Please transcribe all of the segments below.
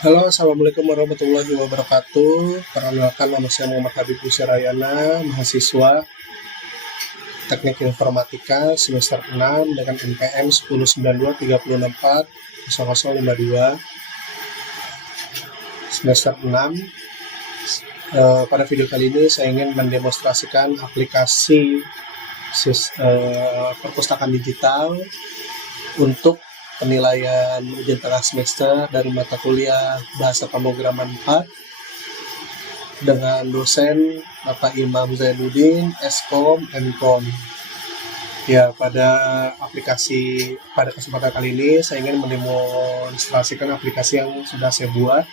Halo, Assalamualaikum warahmatullahi wabarakatuh. Perkenalkan, nama saya Muhammad Habib Rayana, mahasiswa Teknik Informatika semester 6 dengan NPM 10923640052 semester 6. Pada video kali ini saya ingin mendemonstrasikan aplikasi perpustakaan digital untuk penilaian ujian tengah semester dari mata kuliah Bahasa Pemrograman 4 dengan dosen Bapak Imam Zainuddin, Eskom, Mkom. Ya, pada kesempatan kali ini saya ingin mendemonstrasikan aplikasi yang sudah saya buat,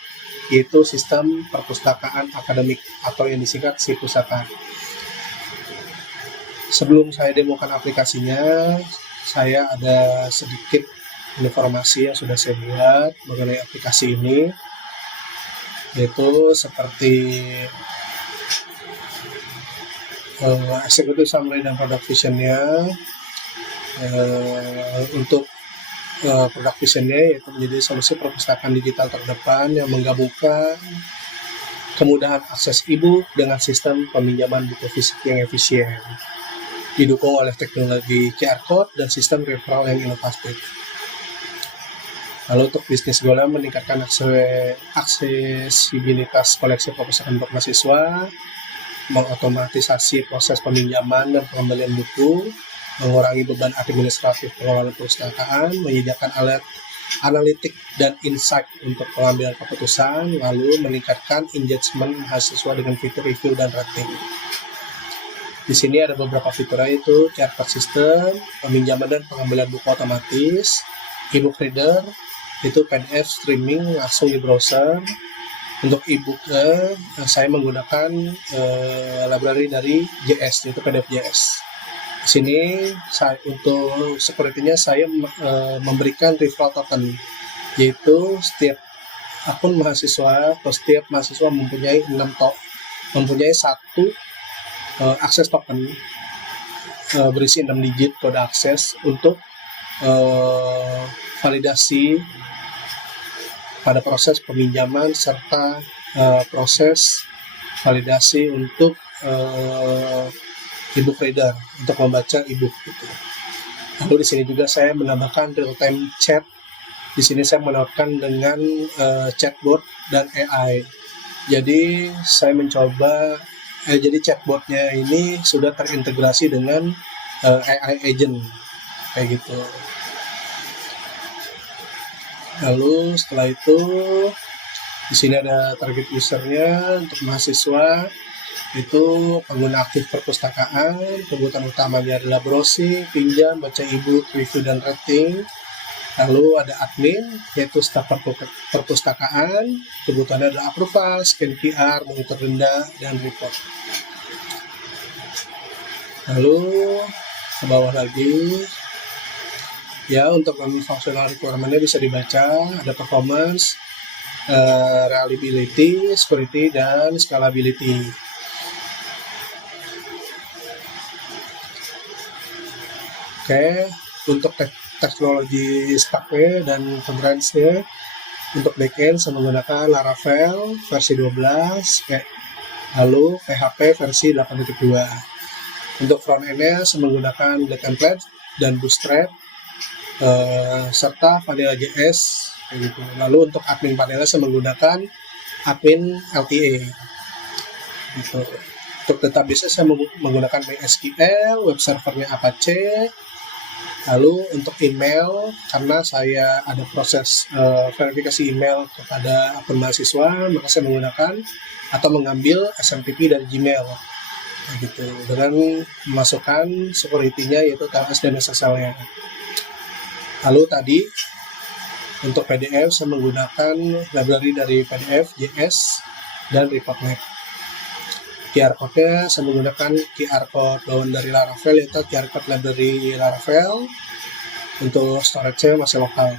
yaitu sistem perpustakaan akademik atau yang disingkat SIPusaka. Sebelum saya demokan aplikasinya, saya ada sedikit informasi yang sudah saya buat mengenai aplikasi ini, yaitu seperti executive summary dan product vision-nya. Untuk product vision-nya yaitu menjadi solusi perpustakaan digital terdepan yang menggabungkan kemudahan akses e-book dengan sistem peminjaman buku fisik yang efisien, didukung oleh teknologi QR Code dan sistem referral yang inovatif. Lalu untuk bisnis goalnya meningkatkan aksesibilitas koleksi perpustakaan untuk mahasiswa, mengotomatisasi proses peminjaman dan pengembalian buku, mengurangi beban administratif pengelolaan perpustakaan, menyediakan alat analitik dan insight untuk pengambilan keputusan, lalu meningkatkan engagement mahasiswa dengan fitur review dan rating. Di sini ada beberapa fitur, yaitu QR Code System, peminjaman dan pengambilan buku otomatis, e-book reader, itu PDF streaming langsung di browser. Untuk e-book saya menggunakan library dari JS, yaitu PDF JS. Di sini untuk security-nya saya memberikan referral token, yaitu setiap akun mahasiswa atau setiap mahasiswa mempunyai satu akses token berisi 6 digit kode akses untuk validasi pada proses peminjaman serta proses validasi untuk e-book reader untuk membaca e-book gitu. Lalu di sini juga saya menambahkan real time chat. Di sini saya menawarkan dengan chatbot dan AI. Jadi saya mencoba jadi chatbotnya ini sudah terintegrasi dengan AI agent kayak gitu. Lalu setelah itu di sini ada target usernya untuk mahasiswa, itu pengguna aktif perpustakaan. Kebutuhan utamanya adalah browsing, pinjam, baca e-book, review dan rating. Lalu ada admin, yaitu staf perpustakaan. Kebutuhannya adalah approval, scan QR, monitor denda, dan report. Lalu ke bawah lagi, ya, untuk fungsional requirement-nya bisa dibaca, ada performance, reliability, security, dan scalability. Oke, untuk teknologi stack-nya dan conference-nya, untuk backend saya menggunakan Laravel versi 12, lalu PHP versi 8.2. Untuk front-end-nya saya menggunakan Black Template dan Bootstrap, serta Vanilla JS gitu. Lalu untuk admin panelnya saya menggunakan admin LTA gitu. Untuk database saya menggunakan MySQL, web servernya Apache. Lalu untuk email, karena saya ada proses verifikasi email kepada akun mahasiswa, maka saya menggunakan atau mengambil SMTP dari Gmail gitu, dengan memasukkan security-nya yaitu TLS dan SSL-nya. Lalu tadi untuk PDF saya menggunakan library dari PDF, JS, dan ReportMap. QR code-nya saya menggunakan QR code bawaan dari Laravel, yaitu QR code library Laravel. Untuk storage-nya masih lokal.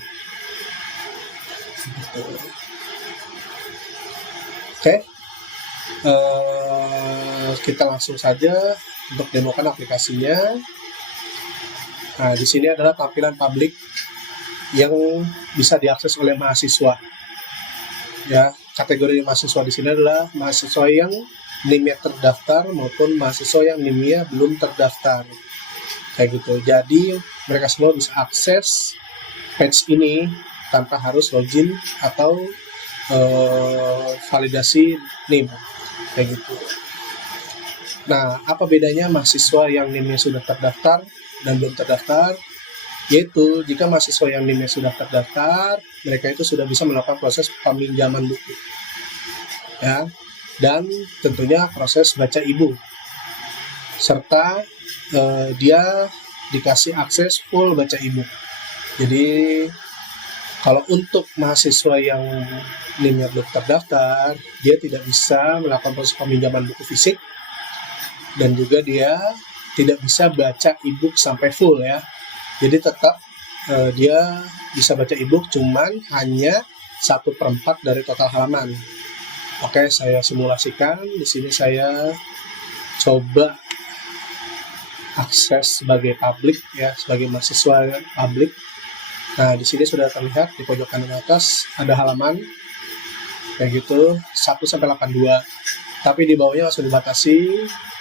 Oke, kita langsung saja untuk demokan aplikasinya. Nah, di sini adalah tampilan publik yang bisa diakses oleh mahasiswa. Ya, kategori mahasiswa di sini adalah mahasiswa yang NIM-nya terdaftar maupun mahasiswa yang NIM-nya belum terdaftar. Kayak gitu. Jadi mereka semua bisa akses page ini tanpa harus login atau validasi NIM. Kayak gitu. Nah, apa bedanya mahasiswa yang NIM-nya sudah terdaftar dan belum terdaftar? Yaitu, jika mahasiswa yang NIM-nya sudah terdaftar, mereka itu sudah bisa melakukan proses peminjaman buku. Ya, dan tentunya proses baca e-book. Serta dia dikasih akses full baca e-book. Jadi, kalau untuk mahasiswa yang NIM-nya belum terdaftar, dia tidak bisa melakukan proses peminjaman buku fisik, dan juga dia tidak bisa baca e-book sampai full ya. Jadi tetap dia bisa baca e-book cuman hanya 1/4 dari total halaman. Oke, saya simulasikan. Di sini saya coba akses sebagai publik ya, sebagai mahasiswa publik. Nah, di sini sudah terlihat di pojok kanan atas ada halaman kayak gitu 1-82. Tapi di bawahnya langsung dibatasi.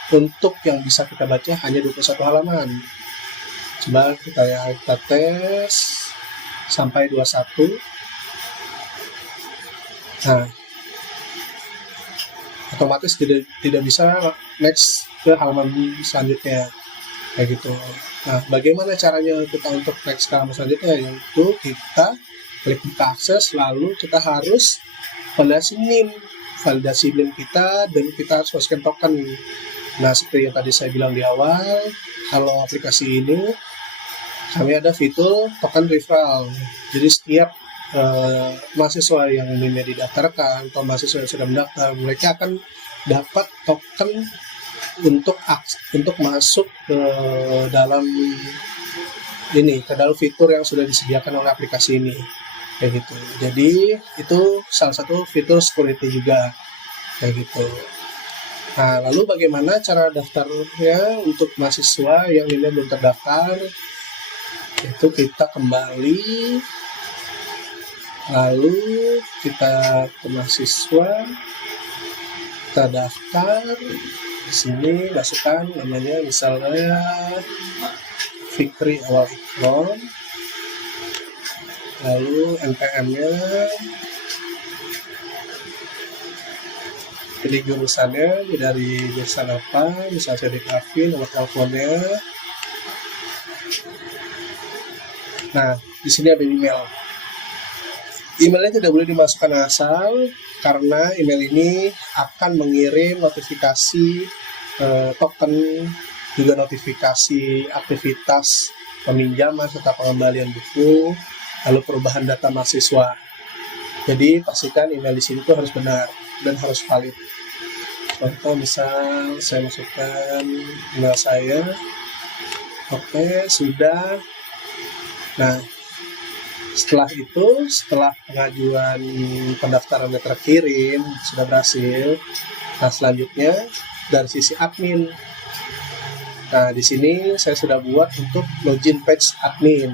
Untuk yang bisa kita baca hanya 21 halaman. Coba kita tes sampai 21. Nah, otomatis tidak bisa next ke halaman selanjutnya kayak gitu. Nah, bagaimana caranya kita untuk next ke halaman selanjutnya? Yaitu kita klik buka akses, lalu kita harus validasi NIM kita, dan kita harus masukkan token. Nah, seperti yang tadi saya bilang di awal, kalau aplikasi ini kami ada fitur token referral. Jadi setiap mahasiswa yang NIM-nya didaftarkan atau mahasiswa yang sudah mendaftar, mereka akan dapat token untuk masuk ke dalam fitur yang sudah disediakan oleh aplikasi ini. Kayak gitu. Jadi itu salah satu fitur security juga. Kayak gitu. Nah, lalu bagaimana cara daftarnya untuk mahasiswa yang ini belum terdaftar? Itu kita kembali, lalu kita ke mahasiswa, kita daftar. Di sini masukkan namanya, misalnya Fikri Awal Ikron, lalu NPM-nya, pilih jurusannya dari jurusan apa, misalnya saya dikasih nomor teleponnya. Nah, di sini ada email. Emailnya tidak boleh dimasukkan asal, karena email ini akan mengirim notifikasi token, juga notifikasi aktivitas peminjaman serta pengembalian buku, lalu perubahan data mahasiswa. Jadi pastikan email di sini tuh harus benar dan harus valid. Contoh misal saya masukkan email saya, oke, sudah. Nah, setelah pengajuan pendaftarannya terkirim, sudah berhasil. Nah, selanjutnya dari sisi admin. Nah, di sini saya sudah buat untuk login page admin.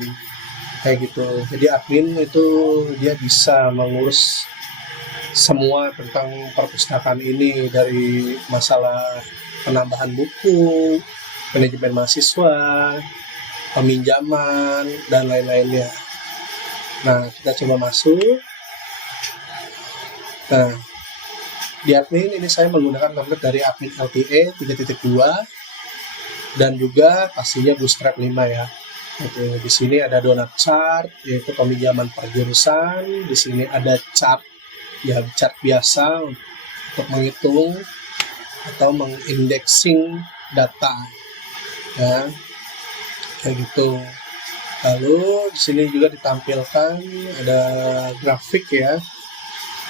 Kayak gitu. Jadi admin itu dia bisa mengurus semua tentang perpustakaan ini, dari masalah penambahan buku, manajemen mahasiswa, peminjaman, dan lain-lainnya. Nah, kita coba masuk. Nah, di admin ini saya menggunakan template dari admin LTE 3.2 dan juga pastinya Bootstrap 5 ya. Oke, di sini ada donat chart, yaitu peminjaman per jurusan. Di sini ada chart, ya chart biasa untuk menghitung atau mengindexing data, ya kayak gitu. Lalu di sini juga ditampilkan ada grafik ya,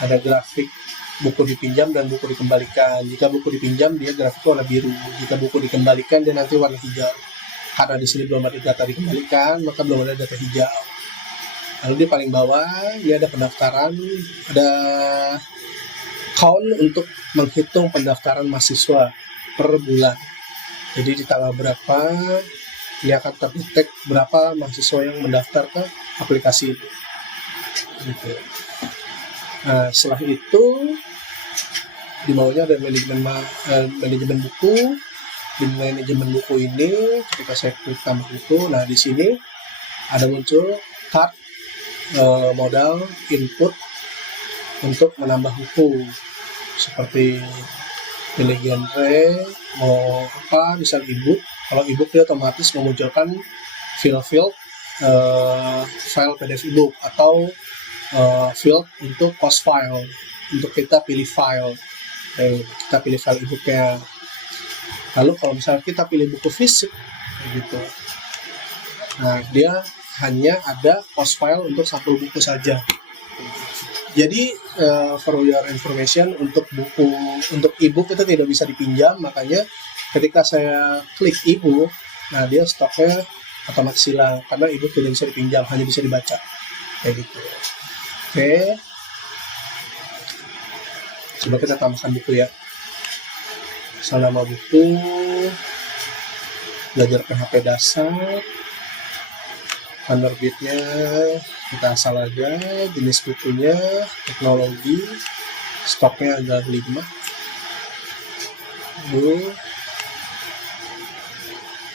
ada grafik buku dipinjam dan buku dikembalikan. Jika buku dipinjam dia grafiknya warna biru, jika buku dikembalikan dia nanti warna hijau. Karena di sini belum ada data dikembalikan, maka belum ada data hijau. Lalu di paling bawah ini ada pendaftaran, ada count untuk menghitung pendaftaran mahasiswa per bulan. Jadi di tanggal berapa ini akan terdetek berapa mahasiswa yang mendaftar ke aplikasi ini. Gitu. Nah, setelah itu di bawahnya ada manajemen buku. Di manajemen buku ini ketika saya klik tambah buku, nah di sini ada muncul card modal input untuk menambah buku, seperti pilih genre, mau apa, misal ebook. Kalau ebook dia otomatis memunculkan field file PDF ebook atau field untuk post file, untuk kita pilih file, kita pilih file ebooknya. Lalu kalau misalnya kita pilih buku fisik gitu, nah dia hanya ada post file untuk satu buku saja. Jadi for your information, untuk ebook itu tidak bisa dipinjam, makanya ketika saya klik ebook, nah dia stoknya otomatis hilang karena ebook tidak bisa dipinjam, hanya bisa dibaca kayak gitu. Oke, coba kita tambahkan buku ya. Nama buku belajar PHP dasar, penerbitnya kita asal aja, jenis bukunya teknologi, stoknya ada 5.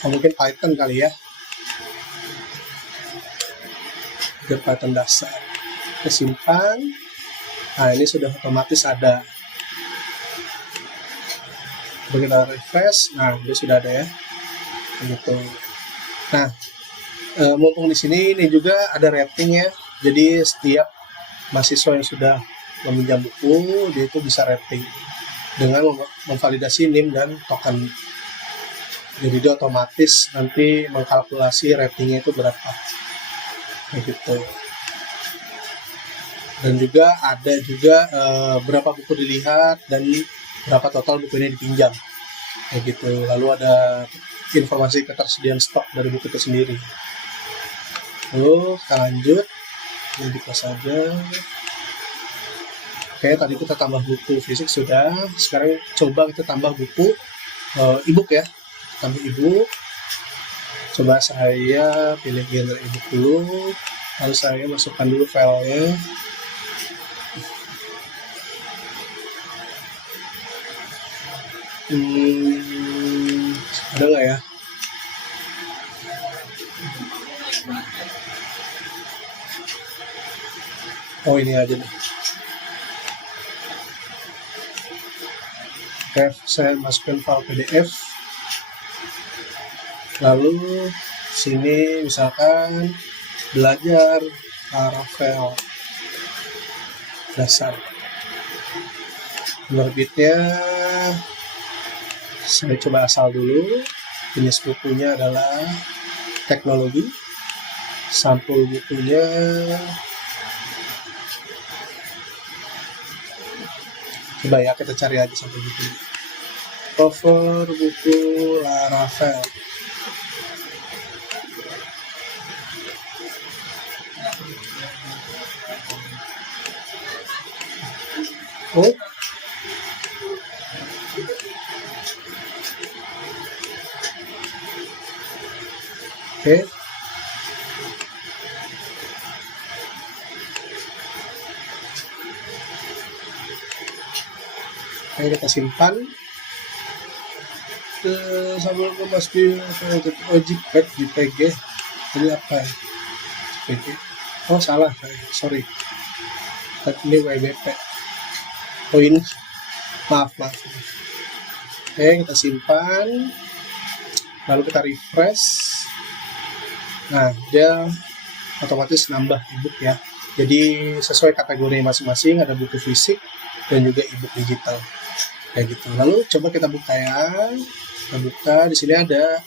Mungkin Python kali ya, belajar Python dasar, kita simpan. Nah ini sudah otomatis ada. Kita refresh, nah dia sudah ada ya, gitu. Nah, mumpung di sini ini juga ada rating ya, jadi setiap mahasiswa yang sudah meminjam buku dia itu bisa rating dengan memvalidasi NIM dan token. Jadi dia otomatis nanti mengkalkulasi ratingnya itu berapa, kayak gitu. Dan juga ada berapa buku dilihat dan berapa total buku ini dipinjam, kayak gitu. Lalu ada informasi ketersediaan stok dari buku itu sendiri. Lalu kita lanjut, ini buka saja. Oke, tadi kita tambah buku fisik sudah. Sekarang coba kita tambah buku ebook ya. Tambah ebook. Coba saya pilih genre ebook dulu. Lalu saya masukkan dulu filenya. Ada nggak ya? Oh ini aja deh. Oke, saya masukkan file PDF. Lalu sini misalkan belajar Laravel dasar. Penerbitnya saya coba asal dulu. Jenis bukunya adalah teknologi. Sampul bukunya coba ya, kita cari aja sampul bukunya. Cover buku Laravel. Oh, oke. Oke, kita simpan. Sambil kemas di JPG. Ini apa ya? JPG. Oh salah, sorry. Ini WBP. Oh ini, maaf. Oke, kita simpan. Lalu kita refresh. Nah, dia otomatis nambah ebook ya. Jadi sesuai kategori masing-masing, ada buku fisik dan juga ebook digital. Kayak gitu. Lalu coba kita buka ya. Kita buka, di sini ada,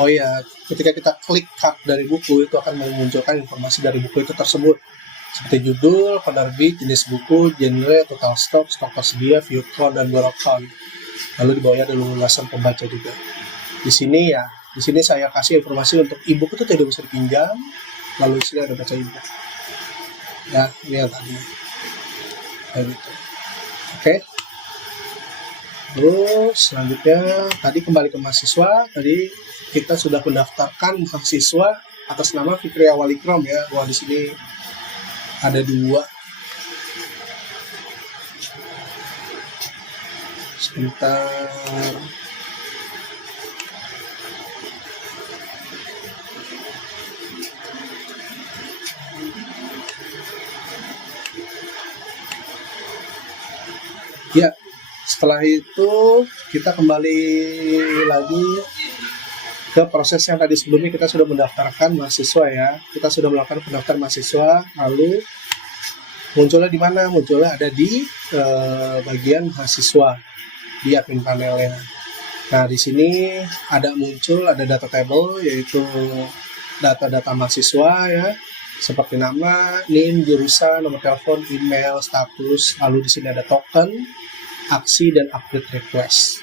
oh ya, ketika kita klik card dari buku itu akan memunculkan informasi dari buku itu tersebut. Seperti judul, penerbit, jenis buku, genre, total stok, stok tersedia, view count, dan borrow count. Lalu di bawahnya ada lunasan pembaca juga. Di sini saya kasih informasi untuk ebook itu tidak bisa dipinjam. Lalu di sini ada baca ebook. Ya, ini yang tadi. Kayak gitu. Oke. Terus selanjutnya tadi kembali ke mahasiswa. Tadi kita sudah mendaftarkan mahasiswa atas nama Fikri Awalikrom ya. Wah, di sini ada 2. sebentar. Ya, setelah itu kita kembali lagi ke proses yang tadi sebelumnya. Kita sudah mendaftarkan mahasiswa ya. Kita sudah melakukan pendaftaran mahasiswa, lalu munculnya di mana? Munculnya ada di bagian mahasiswa di admin panelnya. Nah, di sini ada data table, yaitu data-data mahasiswa ya, seperti nama, NIM, jurusan, nomor telepon, email, status. Lalu di sini ada token, aksi, dan update request.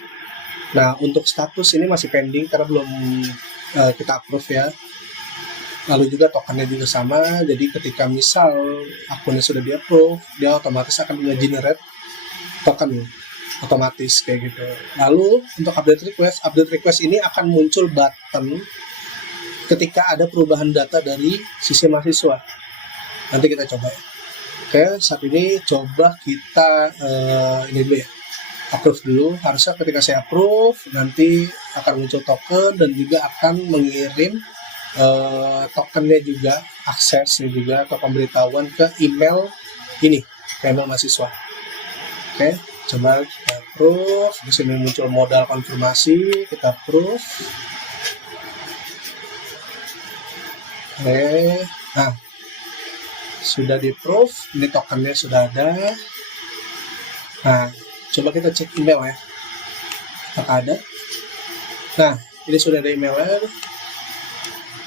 Nah, untuk status ini masih pending karena belum kita approve ya. Lalu juga tokennya juga sama, jadi ketika misal akunnya sudah di-approve, dia otomatis akan nge-generate token otomatis kayak gitu. Lalu untuk update request ini akan muncul button ketika ada perubahan data dari sisi mahasiswa. Nanti kita coba ya. Oke, saat ini coba kita ini dulu ya, approve dulu. Harusnya ketika saya approve, nanti akan muncul token dan juga akan mengirim tokennya juga, aksesnya juga, atau pemberitahuan ke email ini, ke email mahasiswa. Oke, coba kita approve. Di sini muncul modal konfirmasi, kita approve. Oke, nah sudah di approve, ini tokennya sudah ada. Nah, coba kita cek email ya, apakah ada. Nah, ini sudah ada emailnya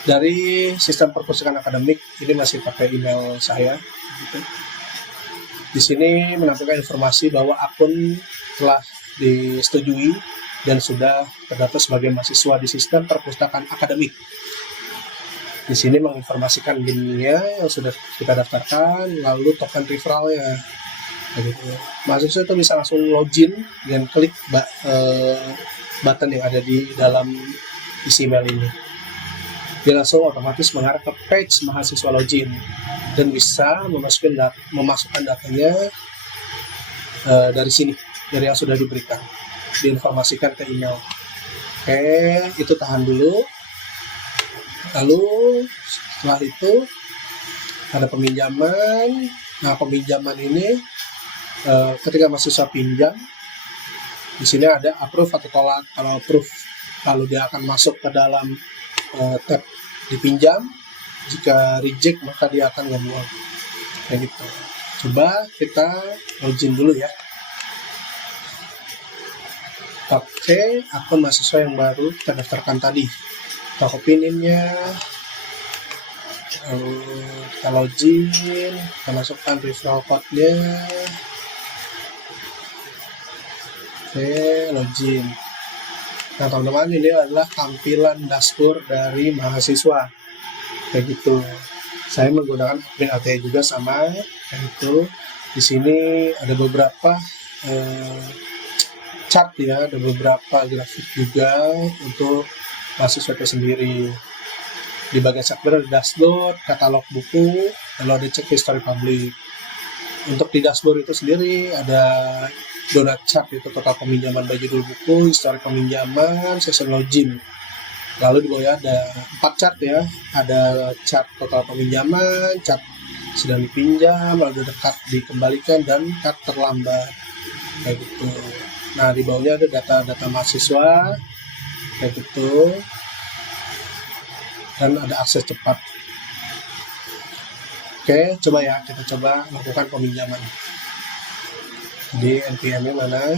dari sistem perpustakaan akademik. Ini masih pakai email saya gitu. Di sini menampilkan informasi bahwa akun telah disetujui dan sudah terdaftar sebagai mahasiswa di sistem perpustakaan akademik. Di sini menginformasikan linknya yang sudah kita daftarkan, lalu token referralnya. Gitu. Mahasiswa itu bisa langsung login dengan klik button yang ada di dalam isi email ini. Dia langsung otomatis mengarah ke page mahasiswa login dan bisa memasukkan datanya dari sini, dari yang sudah diberikan, diinformasikan ke email. Oke, itu tahan dulu. Lalu setelah itu ada peminjaman. Nah, peminjaman ini ketika mahasiswa pinjam, di sini ada approve atau tolak. Kalau approve, lalu dia akan masuk ke dalam tab dipinjam. Jika reject, maka dia akan ngebuang kayak gitu. Coba kita login dulu ya. Oke, akun mahasiswa yang baru kita daftarkan tadi, kita copy NIM-nya, kita login, kita masukkan referral code-nya. Oke, login. Nah, teman-teman, ini adalah tampilan dashboard dari mahasiswa kayak gitu. Saya menggunakan admin ATE juga sama kayak gitu. Di sini ada beberapa chart ya, ada beberapa grafik juga untuk mahasiswa itu sendiri. Di bagian subber ada dashboard, katalog buku, lalu ada cek history publik. Untuk di dashboard itu sendiri ada donat chart, itu total peminjaman by judul buku, histori peminjaman, session login. Lalu di bawah ada 4 chart ya, ada chart total peminjaman, chart sedang dipinjam, lalu ada card dikembalikan, dan card terlambat kayak gitu. Nah, di bawahnya ada data-data mahasiswa kayak gitu, dan ada akses cepat. Oke, coba ya, kita coba lakukan peminjaman. Di NPM-nya mana?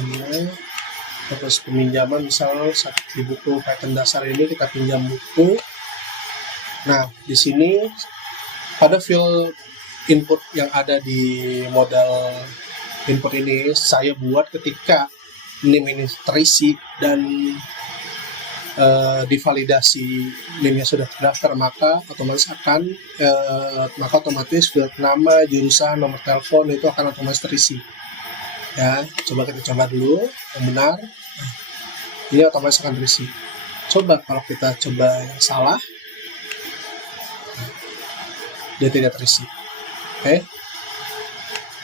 Ini terus peminjaman, misal di buku pattern dasar ini kita pinjam buku. Nah, di sini pada field input yang ada di modal input ini saya buat ketika NIM ini terisi dan divalidasi NIM-nya sudah terdaftar, maka otomatis field nama, jurusan, nomor telepon itu akan otomatis terisi. Ya, coba kita coba dulu yang benar. Nah, ini otomatis akan terisi. Coba kalau kita coba yang salah, dia tidak terisi. Oke.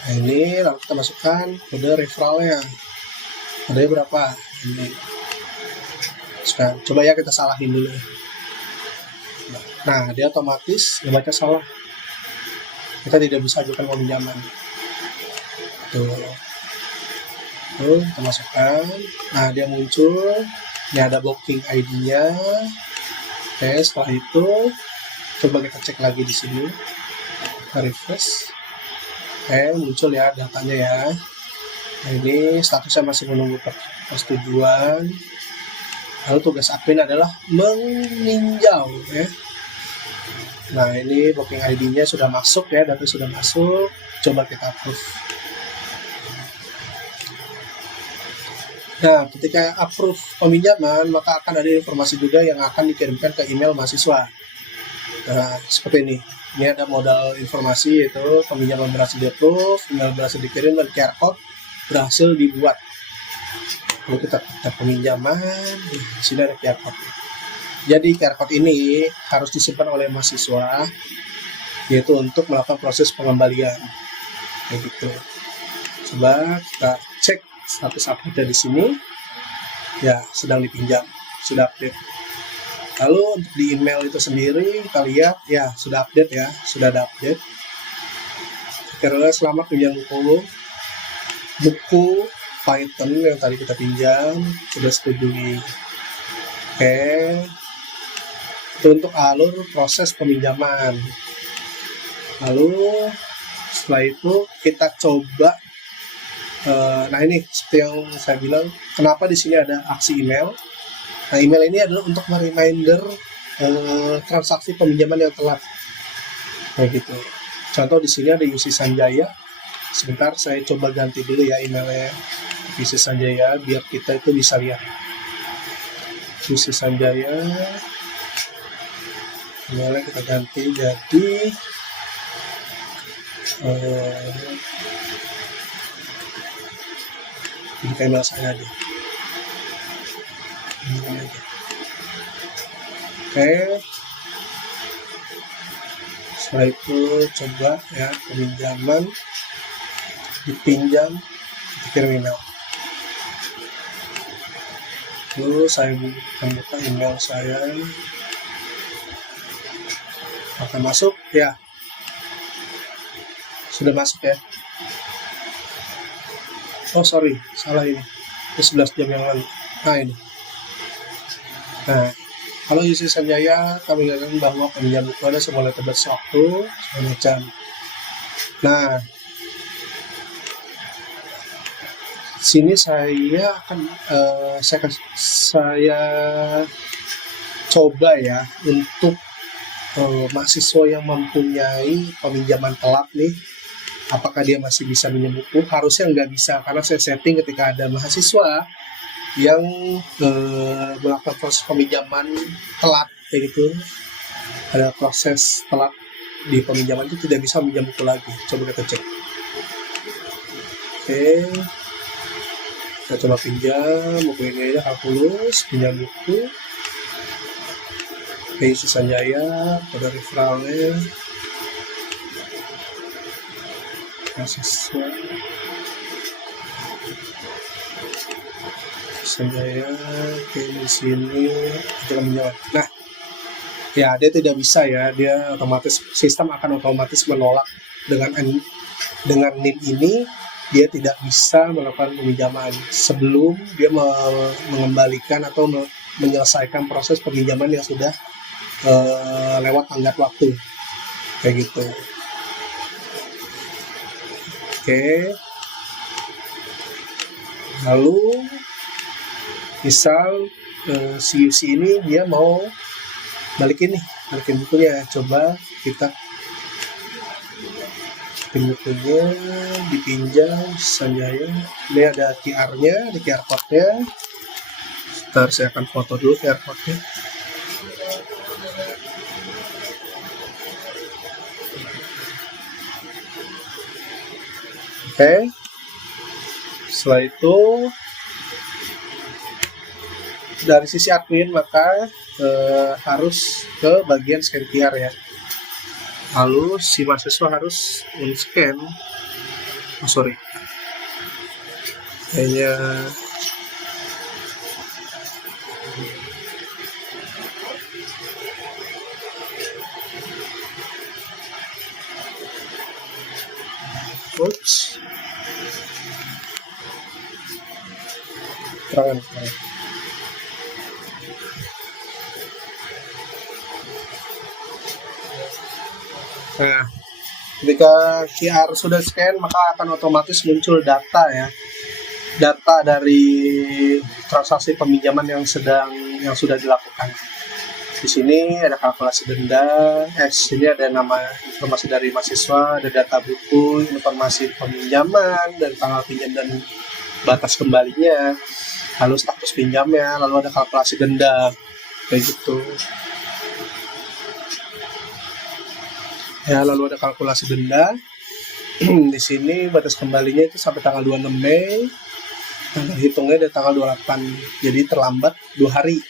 Nah, ini lalu kita masukkan kode referralnya. Kodenya berapa? Ini. Sekarang, coba ya kita salahin dulu. Nah, dia otomatis membaca salah. Kita tidak bisa ajukan peminjaman. Tuh, kita masukkan. Nah, dia muncul. Ini ada booking ID-nya. Oke, setelah itu coba kita cek lagi di sini. Kita refresh. Oke, muncul ya datanya ya. Nah, ini statusnya masih menunggu persetujuan. Lalu tugas admin adalah meninjau ya. Nah, ini booking ID-nya sudah masuk ya, data sudah masuk. Coba kita approve. Nah, ketika approve peminjaman, maka akan ada informasi juga yang akan dikirimkan ke email mahasiswa. Nah, seperti ini. Ini ada modal informasi, yaitu peminjaman berhasil di-approve, email berhasil dikirim, dan QR code berhasil dibuat. Lalu kita klik peminjaman, di sini ada QR code. Jadi QR code ini harus disimpan oleh mahasiswa, yaitu untuk melakukan proses pengembalian. Kayak gitu. Coba kita cek status update di sini. Ya, sedang dipinjam, sudah update. Lalu untuk di email itu sendiri kita lihat ya sudah update ya, sudah ada update. Karena selamat pinjam buku Python yang tadi kita pinjam sudah setujui. Oke. Itu untuk alur proses peminjaman. Lalu setelah itu kita coba. Nah, ini seperti yang saya bilang, kenapa di sini ada aksi email. Nah, email ini adalah untuk reminder transaksi peminjaman yang telat. Kayak gitu. Contoh di sini ada Yusi Sanjaya. Sebentar saya coba ganti dulu ya emailnya Yusi Sanjaya biar kita itu bisa lihat. Yusi Sanjaya. Emailnya kita ganti jadi ini email saya aja. Oke, setelah itu coba ya peminjaman dipinjam dikirim email. Lalu saya buka email saya, akan masuk ya, sudah masuk ya. Oh sorry, salah ini 11 jam yang lalu. Nah ini. Nah, kalau Yusi Sanjaya kami ingatkan bahwa peminjam buku ada semula tebat waktu semacam. Nah, sini saya akan saya coba ya untuk mahasiswa yang mempunyai peminjaman telat nih. Apakah dia masih bisa pinjam buku? Harusnya nggak bisa, karena saya setting ketika ada mahasiswa yang melakukan proses peminjaman telat kayak gitu, ada proses telat di peminjaman itu tidak bisa pinjam buku lagi. Coba kita cek. Oke, kita coba pinjam buku ini aja, kalkulus pinjam buku. Oke, Yusi Sanjaya, pada referralnya mahasiswa Sanjaya. Oke, di sini kita menjawab. Nah, ya dia tidak bisa ya, dia otomatis sistem akan otomatis menolak dengan NIM ini. Dia tidak bisa melakukan peminjaman sebelum dia mengembalikan atau menyelesaikan proses peminjaman yang sudah lewat tenggat waktu kayak gitu. Oke, lalu misal si Yusi ini dia mau balikin bukunya. Coba kita bukunya dipinjam Sanjaya. Ini ada QR-nya, ada QR code-nya. Ntar saya akan foto dulu QR code-nya. Oke, setelah itu dari sisi admin maka harus ke bagian scan QR ya. Lalu si mahasiswa harus men-scan Oh, sorry. Kayaknya oops. Terangan. Nah, ketika QR sudah scan, maka akan otomatis muncul data ya. Data dari transaksi peminjaman yang sudah dilakukan. Di sini ada kalkulasi denda, sini ada nama informasi dari mahasiswa, ada data buku, informasi peminjaman, dan tanggal pinjam dan batas kembalinya, lalu status pinjamnya, lalu ada kalkulasi denda, kayak gitu. Ya, lalu ada kalkulasi denda. Di sini batas kembalinya itu sampai tanggal 26 Mei. Tanggal hitungnya dari tanggal 28. Jadi terlambat 2 hari.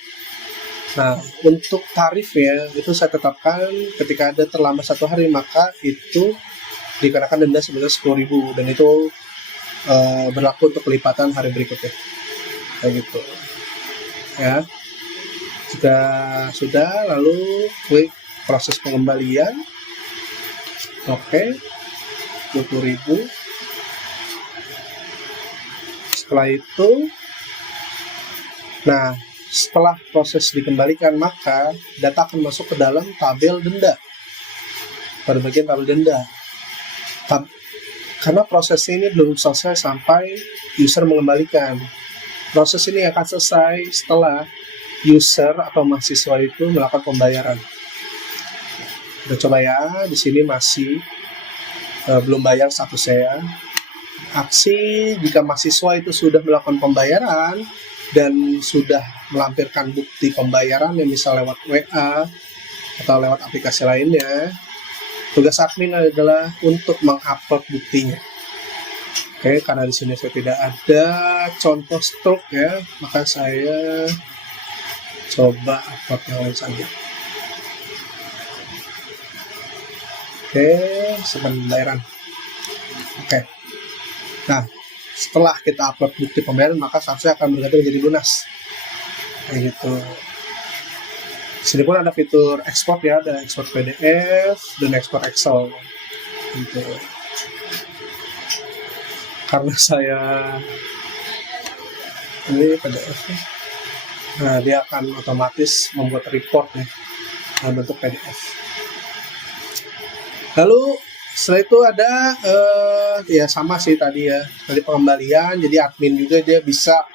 Nah, untuk tarifnya itu saya tetapkan ketika ada terlambat 1 hari, maka itu dikenakan denda sebesar 10.000 dan itu berlaku untuk kelipatan hari berikutnya. Kayak gitu. Ya. Jika sudah, lalu klik proses pengembalian. Oke, 20.000. Setelah itu, nah, setelah proses dikembalikan, maka data akan masuk ke dalam tabel denda. Pada bagian tabel denda. Karena proses ini belum selesai sampai user mengembalikan. Proses ini akan selesai setelah user atau mahasiswa itu melakukan pembayaran. Udah coba ya, di sini masih belum bayar status saya. Aksi jika mahasiswa itu sudah melakukan pembayaran dan sudah melampirkan bukti pembayaran yang misal lewat WA atau lewat aplikasi lainnya, tugas admin adalah untuk mengupload buktinya. Oke, karena di sini saya tidak ada contoh stroke ya, maka saya coba upload yang lain saja. Oke, simpan pembayaran. Oke. Nah, setelah kita upload bukti pembayaran, maka seharusnya akan berganti menjadi lunas. Kayak gitu. Di sini pun ada fitur ekspor ya, ada ekspor PDF dan ekspor Excel. Gitu. Karena saya ini PDF, nah dia akan otomatis membuat report nih dalam bentuk PDF. Lalu setelah itu ada ya sama sih tadi ya, tadi pengembalian, jadi admin juga dia bisa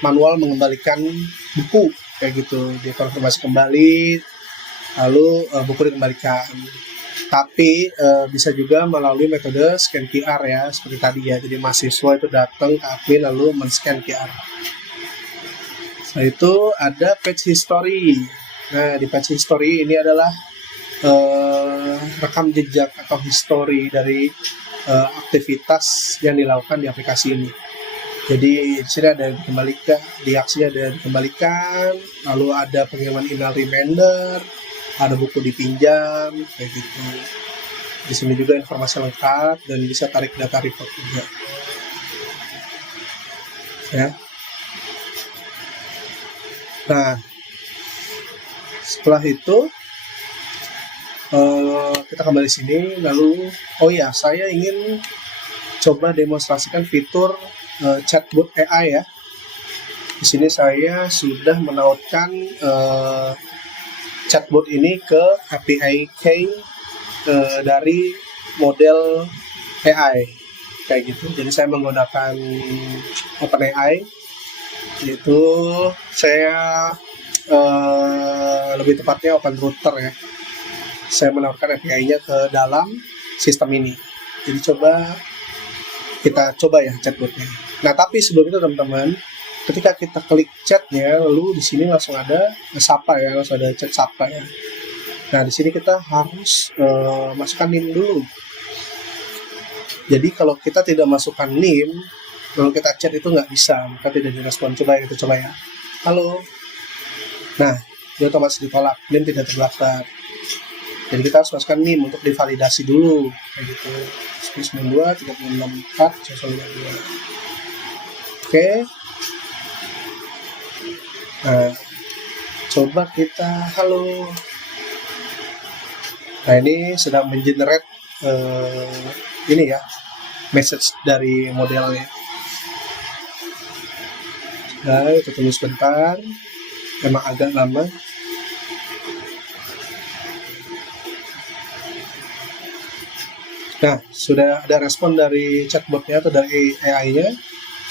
manual mengembalikan buku kayak gitu, dia konfirmasi kembali, lalu buku dikembalikan. Tapi bisa juga melalui metode scan QR ya, seperti tadi ya, jadi mahasiswa itu datang ke admin lalu men-scan QR. Setelah itu ada page history. Nah, di page history ini adalah rekam jejak atau history dari aktivitas yang dilakukan di aplikasi ini. Jadi di sini ada dikembalikan, di aksinya ada dikembalikan, lalu ada pengiriman email reminder, ada buku dipinjam, kayak gitu. Di sini juga informasi lengkap dan bisa tarik data report juga. Ya. Nah, setelah itu kita kembali sini, lalu oh ya, saya ingin coba demonstrasikan fitur chatbot AI ya. Di sini saya sudah menautkan chatbot ini ke API key dari model AI kayak gitu. Jadi saya menggunakan OpenAI, yaitu saya lebih tepatnya OpenRouter ya. Saya menawarkan API-nya ke dalam sistem ini. Jadi kita coba ya chatbotnya. Nah, tapi sebelum itu teman-teman, ketika kita klik chatnya, lalu di sini langsung ada sapa ya, langsung ada chat sapa ya. Nah, di sini kita harus masukkan NIM dulu. Jadi kalau kita tidak masukkan NIM, lalu kita chat itu nggak bisa, maka tidak direspon. Coba ya, kita coba ya. Halo. Nah, dia otomatis ditolak, NIM tidak terdaftar. Jadi kita harus masukkan NIM untuk divalidasi dulu kayak gitu. 92 364 152. Oke. Nah, coba kita halo. Nah, ini sedang mengenerate ini ya, message dari modelnya. Nah, kita tunggu sebentar. Memang agak lama. Nah, sudah ada respon dari chatbotnya atau dari AI-nya.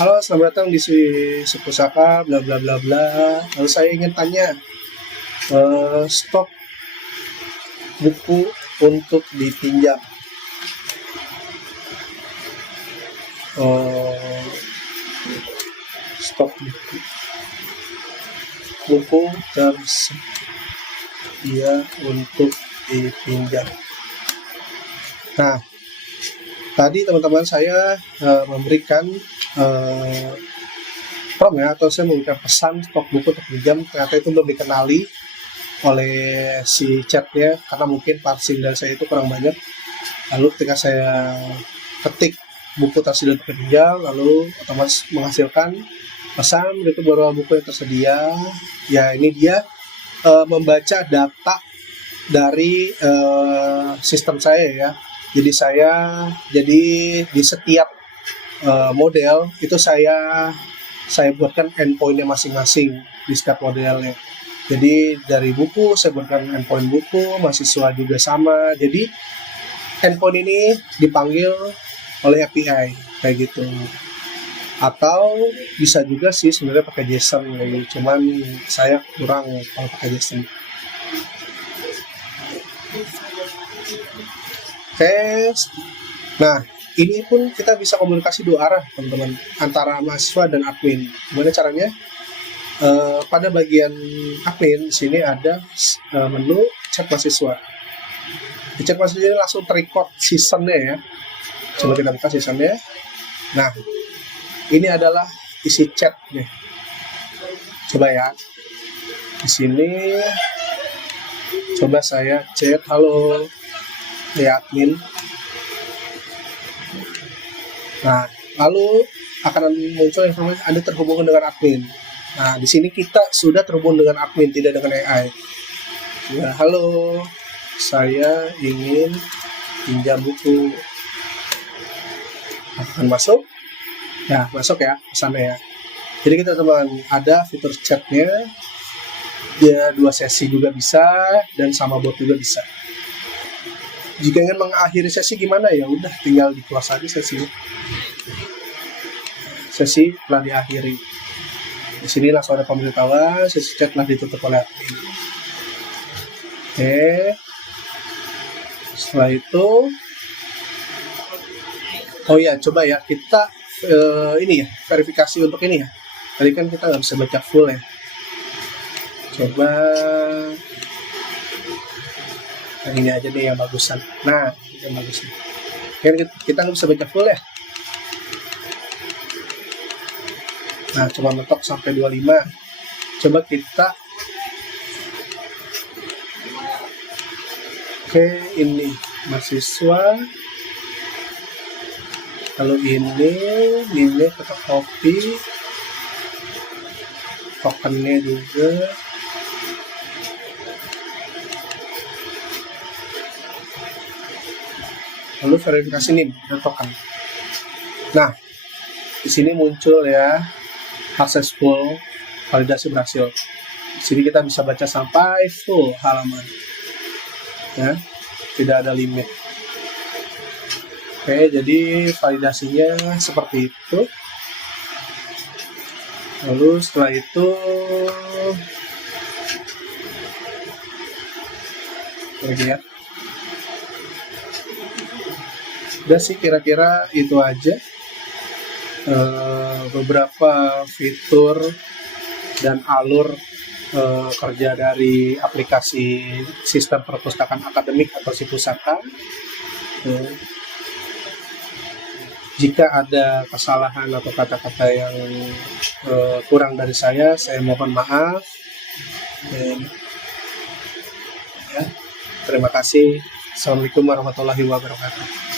Halo, selamat datang di Pusaka, bla bla bla bla. Lalu saya ingin tanya, stok buku untuk dipinjam. Stok buku tersedia untuk dipinjam. Nah, tadi teman-teman saya memberikan prompt ya, atau saya memberikan pesan stok buku untuk pinjam. Ternyata itu belum dikenali oleh si chatnya karena mungkin parsing dari saya itu kurang banyak. Lalu ketika saya ketik buku tersedia untuk pinjam, lalu otomatis menghasilkan pesan berikut beberapa buku yang tersedia. Ya, ini dia membaca data dari sistem saya ya. Jadi di setiap model itu saya buatkan endpointnya masing-masing di setiap modelnya. Jadi dari buku saya buatkan endpoint buku, mahasiswa juga sama. Jadi endpoint ini dipanggil oleh API kayak gitu. Atau bisa juga sih sebenarnya pakai JSON gitu. Cuman saya kurang kalau pakai JSON. Oke. Nah, ini pun kita bisa komunikasi dua arah, teman-teman, antara mahasiswa dan admin. Gimana caranya? Pada bagian admin di sini ada menu chat mahasiswa. Di chat mahasiswa ini langsung terrecord seasonnya ya. Coba kita buka seasonnya. Nah, ini adalah isi chat nih. Coba ya. Di sini coba saya chat, halo ya admin. Nah, lalu akan muncul informasi Anda terhubung dengan admin. Nah, di sini kita sudah terhubung dengan admin, tidak dengan AI. Ya, halo, saya ingin pinjam buku. Akan masuk? Ya, masuk ya, pesannya ya. Jadi kita teman ada fitur chatnya, dia 2 sesi juga bisa, dan sama bot juga bisa. Jika ingin mengakhiri sesi gimana ya, udah tinggal di close aja sesi telah diakhiri. Di sini langsung ada pemberitahuan sesi chat telah ditutup oleh admin. Oke. Setelah itu, oh ya, coba ya kita ini ya, verifikasi untuk ini ya. Tadi kan kita nggak bisa baca full ya. Coba yang ini aja nih yang bagusan. Nah, yang bagus nih. Kita nggak bisa baca full ya. Nah, coba mentok sampai 25. Coba kita oke, ini mahasiswa. Lalu ini kita copy. Tokennya juga. Lalu verifikasi NIM dan token. Nah, di sini muncul ya, successful, validasi berhasil. Di sini kita bisa baca sampai full halaman, ya, tidak ada limit. Oke, jadi validasinya seperti itu. Lalu setelah itu, lagi ya. Udah sih kira-kira itu aja. Beberapa fitur dan alur kerja dari aplikasi sistem perpustakaan akademik atau si pusaka. Jika ada kesalahan atau kata-kata yang kurang dari saya mohon maaf. Ya, Terima kasih. Assalamualaikum warahmatullahi wabarakatuh.